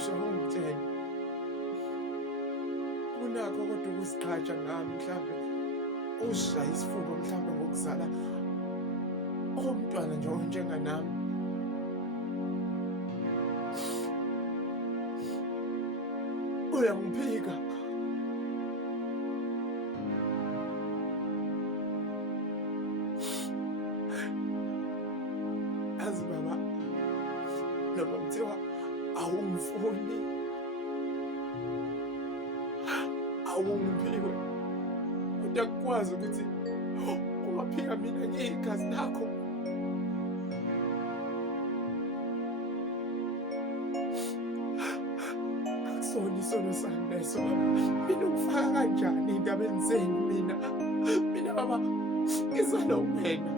Musha ungitshela. Kunakho kodwa ukusiqhatsha ngami mhlambe usishaya isifuba mhlambe ngokuzala umntwana njenganami. Uyangiphika. Azi baba, noma kuthiwa awungifuni, awungiphiwe, kodwa kukwazi ukuthi ungaphika mina ngiyigazi lakho. Akusona isono sami leso. Mina ungifaka kanjani ey'ndabeni zenu mina? Mina baba, ngizalwa uwena.